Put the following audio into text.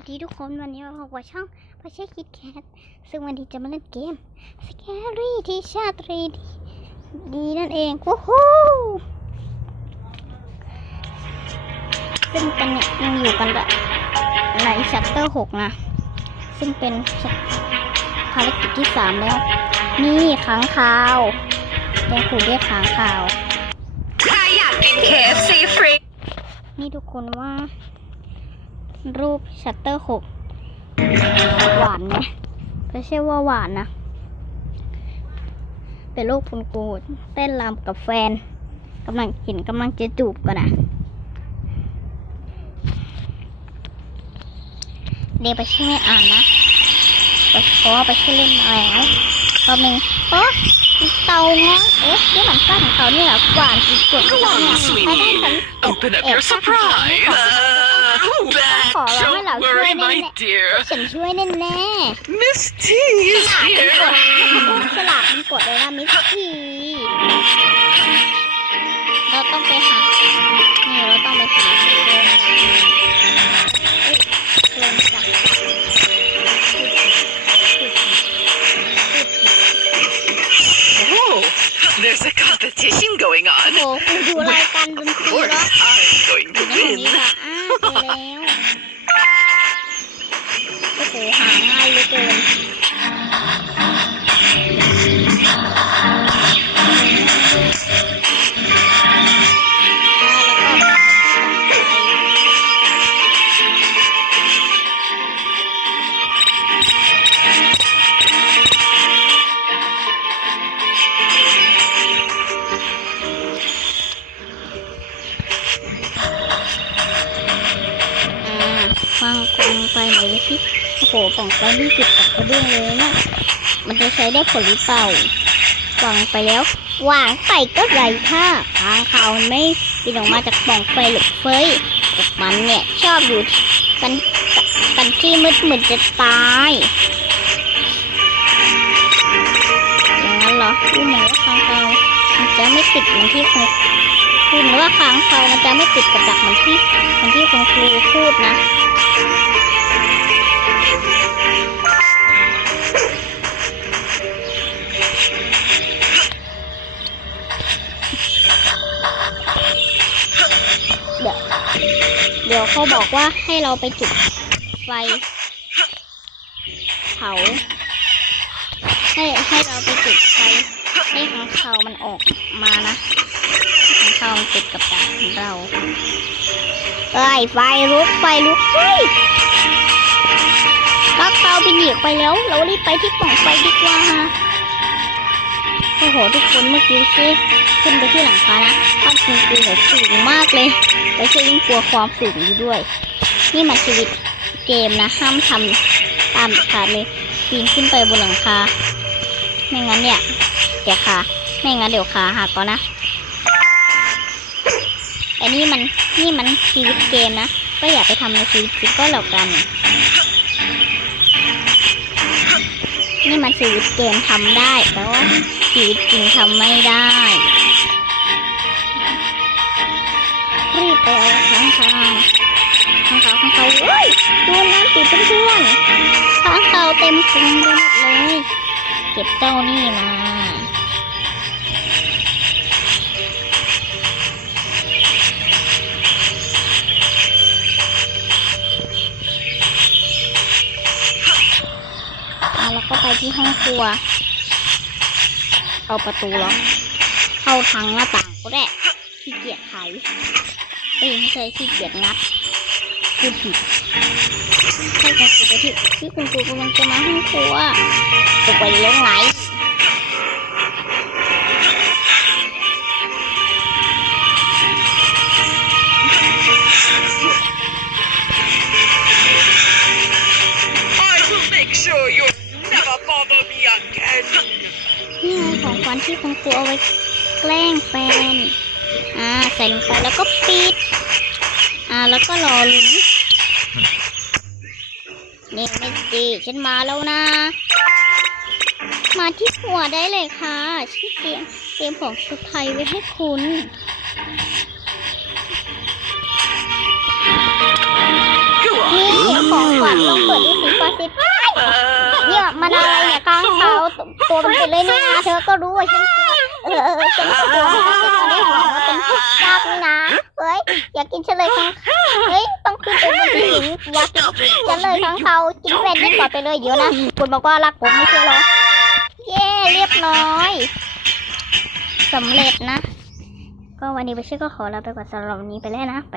วัสดีทุกคนวันนี้มาพบกับช่องพอเช่คิดแคทซึ่งวันนี้จะมาเล่นเกม Scary ที่ชาตรีดีนั่นเองวู้ฮู้ซึ่งกันเนี่ยยังอยู่กันแบบในชัตเตอร์หกนะ ซึ่งเป็นภารกิจที่สามแล้ว นี่ค้างคาวยังขู่เรียกค้างคาว ใครอยากกิน KFC ฟรีนี่ทุกคนว่า รูปชัตเตอร์หกหวานไหมไม่ใช่ว่าหวานนะ เป็นรูปคุณกูเต้นรำกับแฟนกำลังเห็นกำลังจะจูบกันนะเดี๋ยวไปช่วยไม่อ่านนะเพราะว่าไปช่วยเล่นมาแล้วรอบหนึ่งโอ๊ะเตาง้อยเอ๊ะนี่มันสั้นของเขาเนี่ยหวานสุดๆ Come เนี่ย on, ถ้าได้ sweetie. ฉัน Open up แอบ your ชอบผู้ชาย surprise. ขอ Uh, back. ขอร้องให้เรา Don't ช่วย worry, แน่ my dear. ๆฉันช่วยแน่แน่ Miss T is ๆ here. ฉลากมันกดเลยนะมิสทีเราต้องไปหานี่เราต้องไปหาโรงหนังเอ้ยโรงจักร Whoa, there's a competition going โอ้ on. โหคุณดูรายการดน Of ตรีเหรอ course, I'm going อยู่ to ในห้อง win. าวเจอแล้ว โอ้โห หาง่ายเลยเกินาฟังกองไฟหน่อยสิโอ้โหกล่องไฟนี่ติดกับกระเบื้องเลยเนี่ยมันจะใช้ได้ผลหรือเปล่าวางไปแล้ววางไปก็ไรค่าทางเขาไม่บินออกมาจากป่องไฟหรือเฟยพวกมันเนี่ยชอบอยู่กันกันที่มืดมืดจะตายอย่างนั้นเหรอดูเหมือนว่าค้างคาวมันจะไม่ติดเหมือนที่คุณคุณว่าค้างคาวมันจะไม่ติดกับดักเหมือนที่เหมือนที่คุณครูพูดนะ เขาบอกว่าให้เราไปจุดไฟเผาให้ให้เราไปจุดไฟให้ข้างคามันออกมานะข้างคามันติดกับดักของเราเอ้ยไฟลุกไฟลุกเฮ้ยข้างคาวบินหนีไปแล้ว เรารีบไปที่ปล่องไฟดีกว่า โอ้โหทุกคนเมื่อกี้ซิขึ้นไปที่หลังคานะบ้านคุณครูเนี่ยสูงมากเลย แล้วเชยิ่งกลัวความสูงอยู่ด้วย นี่มันชีวิตเกมนะ ห้ามทำตามเด็ดขาดเลย ปีนขึ้นไปบนหลังคา ไม่งั้นเนี่ย เดี๋ยวขาไม่งั้นเดี๋ยวขาหักก่อนนะแต่นี่มันนี่มันชีวิตเกมนะ ก็อย่าไปทำในชีวิตจริงก็แล้วกัน นี่มันชีวิตเกมทำได้ แต่ว่าชีวิตจริงทำไม่ได้ รีบไปเอาข้างคาวข้างคาวข้างคาวเฮ้ยดูน้ำติดเพื่อนๆข้างคาวเต็มพุงไปหมดเลย เก็บเจ้านี่มา ที่ห้องครัว เอาประตูล็อกเข้าทางหน้าต่างก็ได้ขี้เกียจไขเอ้ยไม่ใช่ขี้เกียจงัดพูดผิดให้คุณครูไปที่ที่คุณครูกำลังจะมาห้องครัวตกไปลงไหน ของขวัญที่คุณครูเอาไว้แกล้งแฟน อ่า ใส่ลงไปแล้วก็ปิด อ่า แล้วก็รอลุ้นนี่เมสซี่ฉันมาแล้วนะ มาที่หัวได้เลยค่ะฉันเตรียมเตรียมของชุดไทยไว้ให้คุณ ตัวมันเป็นเลยนี่นะเธอก็รู้ว่าฉันกลัวเออฉันก็กลัวนะแต่ตอนนี้ของมันเป็นซากนี่นะเฮ้ยอยากกินฉันเลยข้งเฮ้ยต้องขึ้นไปบนที่หินอยากกินฉันเลยข้งเขากินแฟนยิ่งกว่าไปเลยเดี๋ยวนะคุณบอกว่ารักผมไม่ใช่หรอเย้เรียบร้อยสำเร็จนะ ก็วันนี้ไปชื่อก็ขอลาไปก่อนสำหรับวันนี้ไปแล้วนะไป